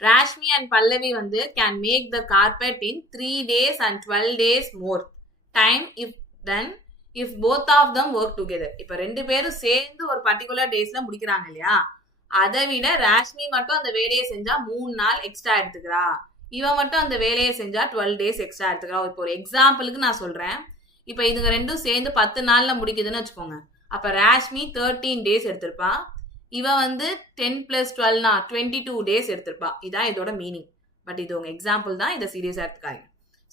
Rashmi and Pallavi வந்து can make the carpet in 3 days and 12 days more time if both of them work together. இப்ப ரெண்டு பேரும் சேர்ந்து ஒரு particular டேஸ்ல முடிக்கிறாங்க இல்லையா, அதை விட ராஷ்மி மட்டும் அந்த வேலையை செஞ்சா 3 நாள் எக்ஸ்ட்ரா எடுத்துக்கிறா, இவன் மட்டும் அந்த வேலையை செஞ்சா 12 டேஸ் எக்ஸ்ட்ரா எடுத்துக்கிறா. இப்போ ஒரு எக்ஸாம்பிளுக்கு நான் சொல்றேன். இப்ப இதுங்க ரெண்டும் சேர்ந்து 10 நாள்ல முடிக்குதுன்னு வச்சுக்கோங்க. அப்ப ராஷ்மி 13 டேஸ் எடுத்திருப்பா, இவ வந்து 10 + 12 22 டேஸ் எடுத்திருப்பா. இதான் இதோட மீனிங். பட் இது உங்க எக்ஸாம்பிள் தான், இதை சீரியஸா எடுத்துக்காங்க.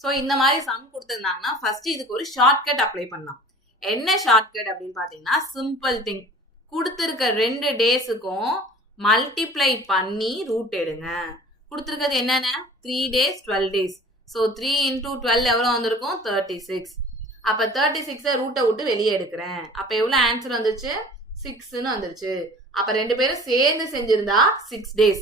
ஸோ இந்த மாதிரி சம் கொடுத்துருந்தாங்கன்னா ஃபர்ஸ்ட் இதுக்கு ஒரு ஷார்ட்கட் அப்ளை பண்ணலாம். என்ன ஷார்ட்கட் அப்படின்னு பாத்தீங்கன்னா, சிம்பிள் திங், கொடுத்துருக்க 2 டேஸுக்கும் மல்டிப்ளை பண்ணி ரூட் எடுங்க. கொடுத்துருக்கிறது என்னென்ன, 3 days 12 days. ஸோ 3 × 12 எவ்வளோ வந்திருக்கும், 36. அப்ப 36 ரூட்டை விட்டு வெளியே எடுக்கிறேன். அப்ப எவ்வளவு ஆன்சர் வந்துச்சு, 6ன்னு வந்துருச்சு. அப்ப ரெண்டு பேரும் சேர்ந்து செஞ்சிருந்தா 6 days.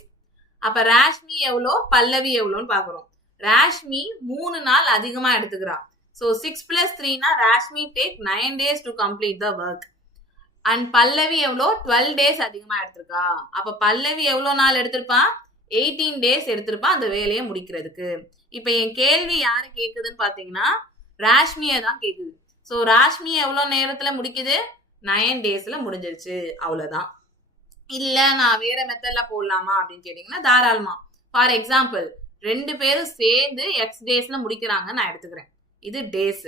அப்ப ராஷ்மி எவ்வளோ, பல்லவி எவ்வளோன்னு பாக்குறோம். ராஷ்மி 3 நாள் அதிகமா எடுத்துக்கிறா. So 6 + 3 Rashmi take 9 days to complete the work. And Pallavi எவ்வளோ, 12 days அதிகமா எடுத்திருக்கா. அப்ப பல்லவி எவ்வளோ நாள் எடுத்திருப்பா, 18 days எடுத்திருப்பா அந்த வேலையை முடிக்கிறதுக்கு. இப்ப என் கேள்வி யாரு கேக்குதுன்னு பாத்தீங்கன்னா, ராஷ்மியை தான் கேக்குது. ஸோ ராஷ்மி எவ்வளவு நேரத்துல முடிக்குது, 9 daysல முடிஞ்சிருச்சு, அவ்வளவுதான். இல்ல நான் வேற மெத்தட்ல போடலாமா அப்படின்னு கேட்டீங்கன்னா தாராளமா. ஃபார் எக்ஸாம்பிள், ரெண்டு பேரும் சேர்ந்து எக்ஸ் டேஸ்ல முடிக்கிறாங்க நான் எடுத்துக்கிறேன். இது டேஸ்.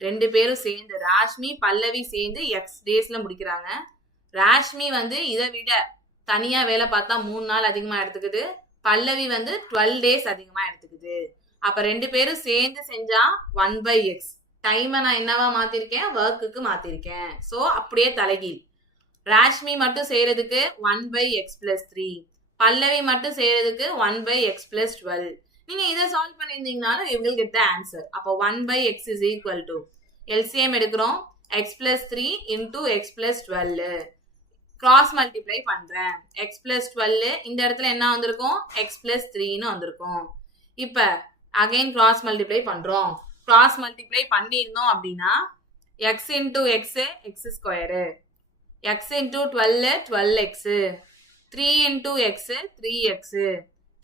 ரெண்டு பேரும் சேர்ந்து ராஷ்மி பல்லவி சேர்ந்து எக்ஸ் டேஸ்ல முடிக்கிறாங்க. ராஷ்மி வந்து இதை விட தனியா வேலை பார்த்தா 3 நாள் அதிகமா எடுத்துக்குது. பல்லவி வந்து 12 days அதிகமா எடுத்துக்குது. அப்ப ரெண்டு பேரும் சேர்ந்து செஞ்சா 1/x. டைமை நான் என்னவா மாத்திருக்கேன், ஒர்க்குக்கு மாத்திருக்கேன். சோ அப்படியே தலைகீழ். ராஷ்மி மட்டும் செய்யறதுக்கு 1/x + 3, பல்லவி மட்டும் செய்யறதுக்கு 1/x + 12. நீங்க இதை solve பண்ணியிருந்தீங்கனாலும் you will get the answer. அப்போ 1/x = LCM எடுக்கிறோம், x + 3 × x + 12. கிராஸ் மல்டிப்ளை பண்றேன். x + 12 இந்த இடத்துல என்ன வந்திருக்கும், x + 3ன்னு வந்திருக்கும். இப்ப அகைன் கிராஸ் மல்டிப்ளை பண்றோம். கிராஸ் மல்டிப்ளை பண்ணியிருந்தோம் அப்படின்னா x × x x², x × 12 12x, 3 × x 3x,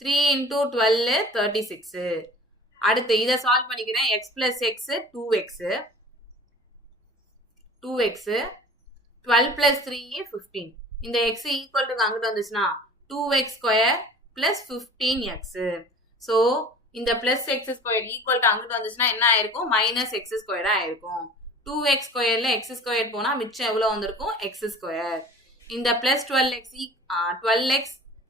3 × 12 36. அடுத்து இதை சால்வ் பண்ணிக்கிறேன். x + x 2x, 12 + 3 15. இந்த x ஈக்குவல் டு அங்கிட்டு வந்துச்சுன்னா 2x² + 15x. ஸோ இந்த பிளஸ் x² ஈக்குவல் டு அங்கிட்டு வந்துச்சுன்னா என்ன ஆயிருக்கும், -x² ஆயிருக்கும். 2x² x² போனா மிச்சம் எவ்வளவு வந்திருக்கும், x². இந்த பிளஸ் 12x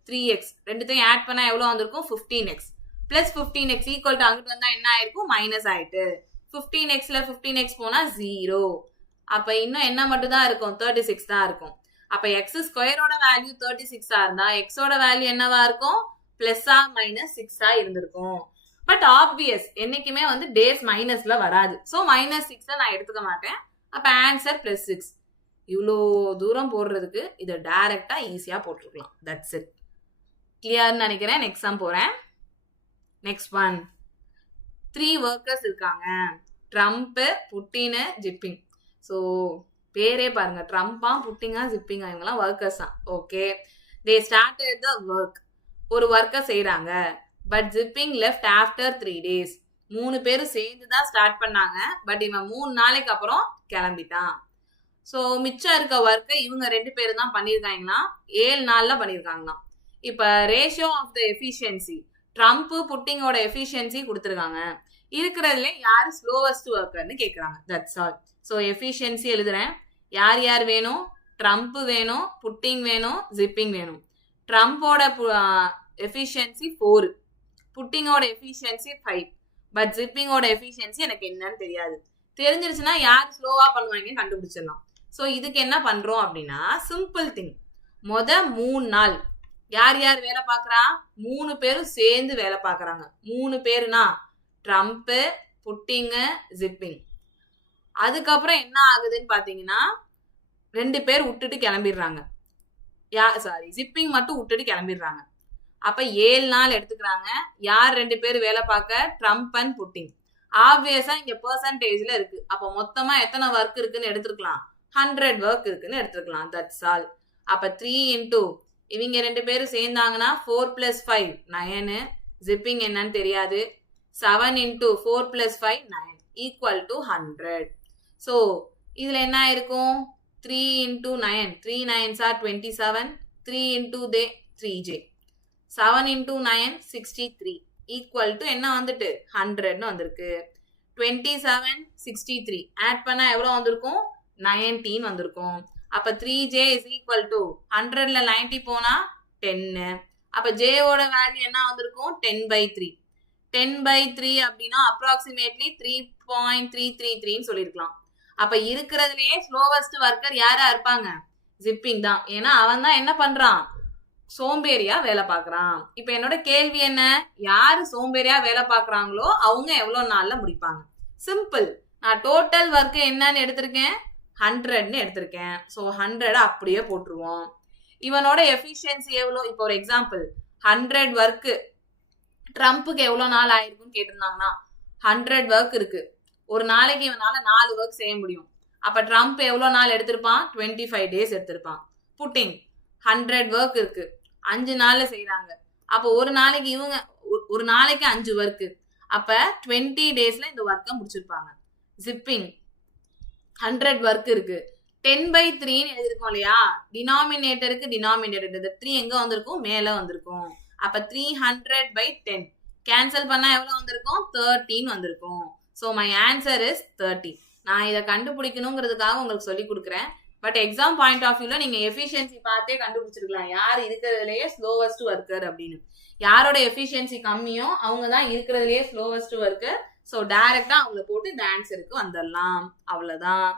3x ரெண்டுத்தையும் ஆட் பண்ணா எவ்வளவு வந்திருக்கும், 15x. Plus 15x equal to அங்கிட்டு வந்தா என்ன ஆயிருக்கும், மைனஸ் ஆயிட்டு. 15xல 15x போனா 0. அப்ப இன்னும் என்ன மட்டும் தான் இருக்கும், 36 தான் இருக்கும். அப்ப x² வேல்யூ 36 இருந்தா x வேல்யூ என்னவா இருக்கும், பிளஸ்ஸா -6 இருந்திருக்கும். பட் ஆப்வியஸ் என்னைக்குமே வந்து டேஸ் மைனஸ்ல வராது. ஸோ -6 நான் எடுத்துக்க மாட்டேன். அப்ப ஆன்சர் +6. இவ்வளோ தூரம் போடுறதுக்கு இதை டைரக்டா ஈஸியா போட்டுருக்கலாம். That's it. கிளியர்னு நினைக்கிறேன். நெக்ஸ்ட் சம் போறேன். Next one. 3 ஒர்க்கர்ஸ் இருக்காங்க, ட்ரம்ப், புட்டின், ஜிப்பிங். ஸோ பேரே பாருங்க, ட்ரம்பா புட்டிங்கா ஜிப்பிங்கா இவங்கெல்லாம் ஒர்க்கர்ஸ் தான். Okay, they started the work. ஒரு ஒர்க்கர் செய்யறாங்க. But Jinping left after 3 days. 3 பேரும் சேர்ந்து தான் ஸ்டார்ட் பண்ணாங்க. பட் இவன் 3 நாளைக்கு அப்புறம் கிளம்பிட்டான். ஸோ மிச்சம் இருக்க ஒர்க்கை இவங்க 2 பேரும் தான் பண்ணியிருக்காங்கன்னா 7 நாள்ல பண்ணியிருக்காங்களாம். இப்ப ratio of the efficiency, Trump புட்டிங்கோட எஃபிஷியன்சி கொடுத்துருக்காங்க. இருக்கிறதுல யாரு ஸ்லோவஸ்ட் ஒர்க்கர்னு கேட்குறாங்க. That's all. ஸோ எஃபிஷியன்சி எழுதுறேன். யார் யார் வேணும், ட்ரம்ப் வேணும், புட்டிங் வேணும், ஜிப்பிங் வேணும். ட்ரம்போட எஃபிஷியன்சி 4, புட்டிங்கோட எஃபிஷியன்சி 5, பட் ஜிப்பிங்கோட எஃபிஷியன்சி எனக்கு என்னன்னு தெரியாது. தெரிஞ்சிருச்சுன்னா யார் ஸ்லோவா பண்ணுவாங்க கண்டுபிடிச்சிடலாம். ஸோ இதுக்கு என்ன பண்றோம் அப்படின்னா, சிம்பிள் திங். 3 நாள் யார் யார் வேலை பார்க்கறா, 3 பேரும் சேர்ந்து வேலை பார்க்கறாங்க. 3 பேருனா ட்ரம்ப், புட்டிங், ஜிப்பிங். அதுக்கப்புறம் என்ன ஆகுதுன்னு பாத்தீங்கன்னா 2 பேர் விட்டுட்டு கிளம்பிடுறாங்க. ஜிப்பிங் மட்டும் விட்டுட்டு கிளம்பிடுறாங்க. அப்ப 7 நாள் எடுத்துக்கிறாங்க. யார் 2 பேர் வேலை பார்க்க, ட்ரம்ப் அண்ட் புட்டிங். ஆப்வியஸா இங்க பெர்சன்டேஜ்ல இருக்கு. அப்ப மொத்தமா எத்தனை ஒர்க் இருக்குன்னு எடுத்துக்கலாம், 100 ஒர்க் இருக்குன்னு எடுத்துக்கலாம். That's all. அப்ப 3 × இவங்க 2 பேரும் சேர்ந்தாங்கன்னா 4 plus 5 9. ஜிப்பிங் என்னன்னு தெரியாது. 7 into 4 plus 5 9 equal to 100. So இதுல என்ன இருக்கும்? 3 into 9 3 9s are 27. 3 into 3j 7 into 9 63 equal to என்ன வந்துட்டு 100ன்னு வந்திருக்கு. 27 63 ஆட் பண்ணா எவ்வளவு வந்திருக்கும்? 19 வந்திருக்கும். அப்ப 3j is equal to 100ல 90 போனா 10. அப்ப j ஓட வேல்யூ என்ன வந்திருக்கும்? 10/3. 10/3 அப்படின்னா அப்ராக்சிமேட்லி 3.333 சொல்லிருக்கலாம். அப்ப இருக்கிறதுலயே ஸ்லோவஸ்ட் ஒர்க்கர் யாரா இருப்பாங்க? ஜிப்பிங் தான். ஏன்னா அவன் தான் என்ன பண்றான்? சோம்பேறியா வேலை பாக்குறான். இப்ப என்னோட கேள்வி என்ன? யாரு சோம்பேறியா வேலை பாக்குறாங்களோ அவங்க எவ்வளவு நாள்ல முடிப்பாங்க? சிம்பிள். நான் டோட்டல் ஒர்க் என்னன்னு எடுத்திருக்கேன்? 100ன்னு எடுத்திருக்கேன். ஸோ 100 அப்படியே போட்டுருவோம். இவனோட எஃபிஷியன்சி எவ்வளோ? இப்போ ஒரு எக்ஸாம்பிள் 100 ஒர்க்கு ட்ரம்ப்புக்கு எவ்வளோ நாள் ஆயிருக்குன்னு கேட்டிருந்தாங்கன்னா 100 ஒர்க் இருக்கு. ஒரு நாளைக்கு இவனால 4 ஒர்க் செய்ய முடியும். அப்ப ட்ரம்ப் எவ்வளோ நாள் எடுத்திருப்பான்? 25 டேஸ் எடுத்திருப்பான். புட்டிங் 100 ஒர்க் இருக்கு, 5 நாள்ல செய்யறாங்க. அப்போ ஒரு நாளைக்கு இவங்க ஒரு நாளைக்கு 5 ஒர்க்கு. அப்ப 20 டேஸ்ல இந்த ஒர்க்கை முடிச்சிருப்பாங்க. ஜிப்பிங் 100 ஒர்க் இருக்கு, 10/3ன்னு எழுதிருக்கோம் இல்லையா? டினாமினேட்டருக்கு டினாமினேட்டர் 3 எங்க வந்திருக்கும்? மேல வந்திருக்கும். அப்ப 300/10 கேன்சல் பண்ணா எவ்வளவு வந்திருக்கும்? 13 வந்திருக்கும். So my answer is 30. நான் இதை கண்டுபிடிக்கணுங்கிறதுக்காக உங்களுக்கு சொல்லி கொடுக்குறேன். பட் எக்ஸாம் பாயிண்ட் ஆஃப் வியூல நீங்க எஃபிஷியன்சி பார்த்தே கண்டுபிடிச்சிருக்கலாம் யார் இருக்கிறதுலயே ஸ்லோவஸ்ட் ஒர்க்கர் அப்படின்னு. யாரோட எஃபிஷியன்சி கம்மியோ அவங்க தான் இருக்கிறதுலயே ஸ்லோவஸ்ட் ஒர்க்கர். ஸோ டைரக்டா அவங்கள போட்டு இந்த ஆன்சருக்கு வந்துடலாம். அவ்வளவுதான்.